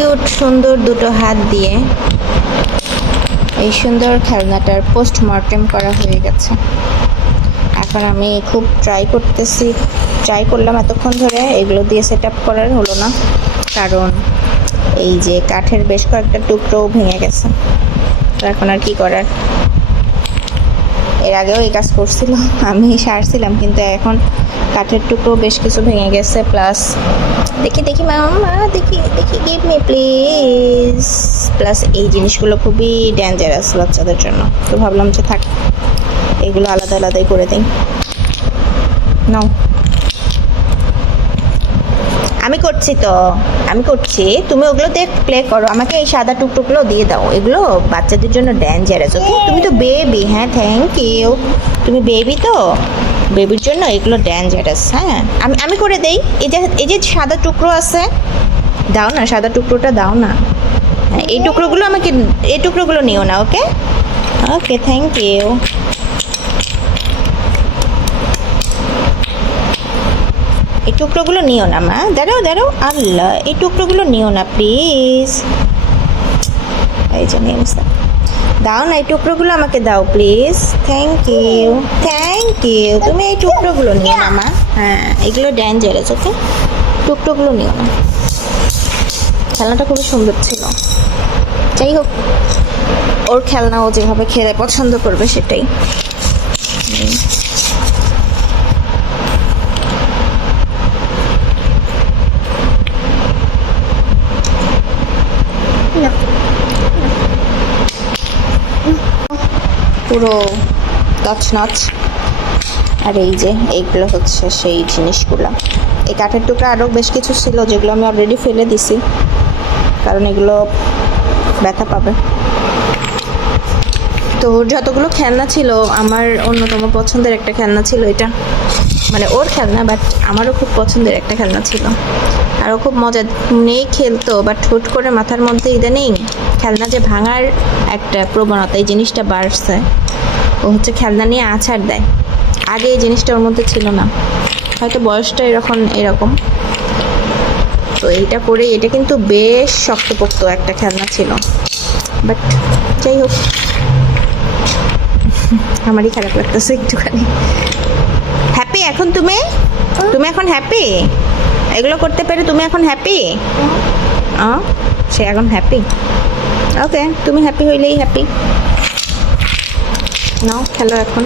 Cute সুন্দর দুটো হাত দিয়ে এই সুন্দর খেলনাটার পোস্টমর্টেম করা হয়ে গেছে। এখন আমি খুব ট্রাই করলাম এতক্ষণ ধরে, এগুলো দিয়ে সেট আপ করার হলো না, কারণ এই যে কাঠের বেশ কয়েকটা টুকরোও ভেঙে গেছে। তো এখন আর কি করার, এর আগেও এই কাজ করছিল, আমি সারছিলাম, কিন্তু এখন কাঠের টুকরো বেশ কিছু ভেঙে গেছে। প্লাস দেখি মামা দেখি গিভ মি প্লিজ। প্লাস এই জিনিসগুলো খুবই ডেঞ্জারাস বাচ্চাদের জন্য, তো ভাবলাম যে থাক এগুলো আলাদা আলাদাই করে দিই। নাও, আমি করছি, তুমি ওগুলো দিয়ে প্লে করো, আমাকে এই সাদা টুকটুকগুলো দিয়ে দাও, এগুলো বাচ্চাদের জন্য ডেঞ্জারাস। ওকে, তুমি তো বেবি। হ্যাঁ, থ্যাংক ইউ। তুমি বেবি তো, বেবির জন্য এগুলো ডেঞ্জারাস। হ্যাঁ, আমি করে দেই। এই যে সাদা টুকরো আছে, দাও না, সাদা টুকরোটা দাও না। হ্যাঁ, এই টুকরোগুলো নিও না। ওকে ওকে, থ্যাংক ইউ। এই টুকরোগুলো নিও না মা, দাঁড়াও আল্লাহ, এই টুকরোগুলো নিও না প্লিজ। এই যে নিয়ে দাও না, এই টুকরোগুলো আমাকে দাও প্লিজ। Thank you. তুমি এই টুকরোগুলো নিও না মা। হ্যাঁ, এগুলো ডেঞ্জারাস। ওকে, টুকরোগুলো নিও না। খেলনাটা খুবই সুন্দর ছিল। যাই হোক, ওর খেলনা ও যেভাবে খেলে পছন্দ করবে সেটাই। পুরো তছনছ। আর এই যে এইগুলো হচ্ছে সেই জিনিসগুলো। এই কাঠের টুকরা আরও বেশ কিছু ছিল, যেগুলো আমি অলরেডি ফেলে দিছি, কারণ এগুলো ব্যথা পাবে। তো ওর যতগুলো খেলনা ছিল, আমার অন্যতম পছন্দের একটা খেলনা ছিল এটা, মানে ওর খেলনা, বাট আমারও খুব পছন্দের একটা খেলনা ছিল। আর ও খুব মজা নিয়েই খেলতো, বাট হুট করে মাথার মধ্যে ইদানিং খেলনা যে ভাঙার একটা প্রবণতা, এই জিনিসটা বাড়ছে। ও হচ্ছে খেলনা নিয়ে আছাড় দেয়। আগে এই জিনিসটা ওর মধ্যে ছিল না, হয়তো বয়সটা এরকম। তো এইটা করে, এটা কিন্তু বেশ শক্তপোক্ত একটা খেলনা ছিল, বাট যাই হোক, আমারই খারাপ লাগতেছে একটুখানি। হ্যাপি এখন তুমি এখন হ্যাপি? এগুলো করতে পেরে তুমি এখন হ্যাপি? সে এখন হ্যাপি। ওকে, তুমি হ্যাপি হইলেই হ্যাপি। নাও, খেলো এখন।